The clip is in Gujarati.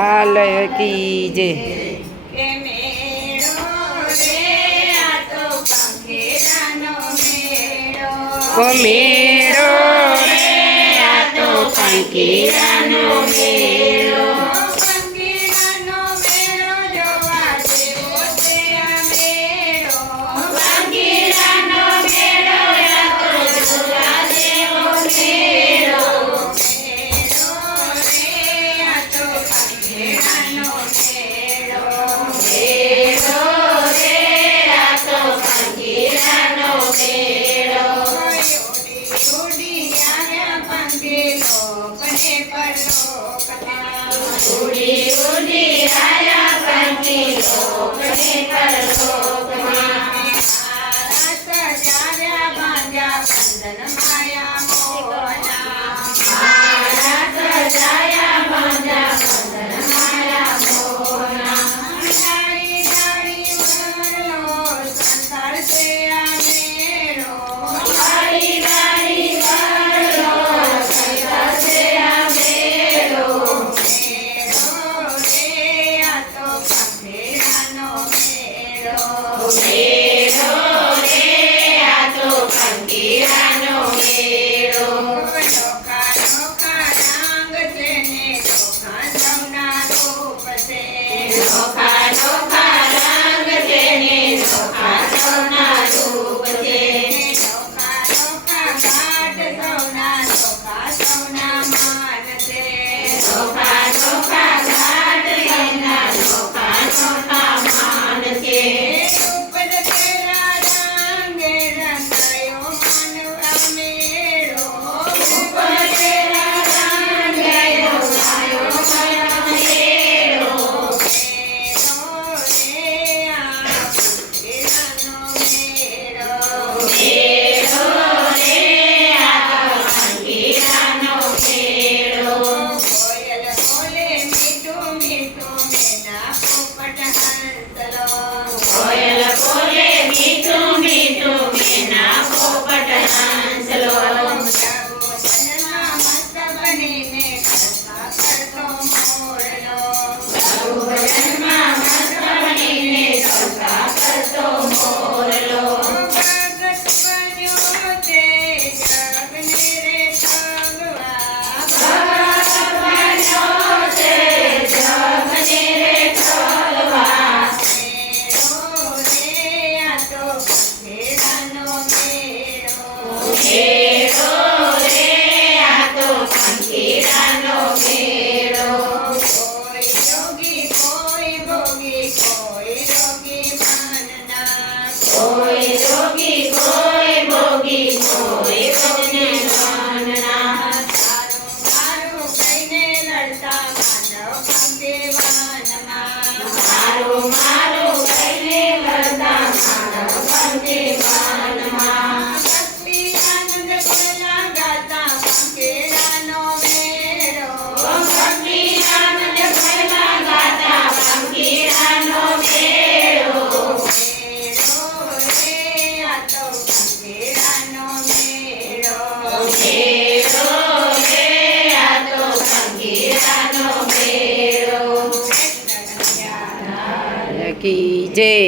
હાલય કી જે મેળો રે આ તો કંકીરાનો મેળો ઉડી ઉડી આયા પંથી લોક ને પરલોક see. Oye, la. મારો મારો કઈને લડતા day.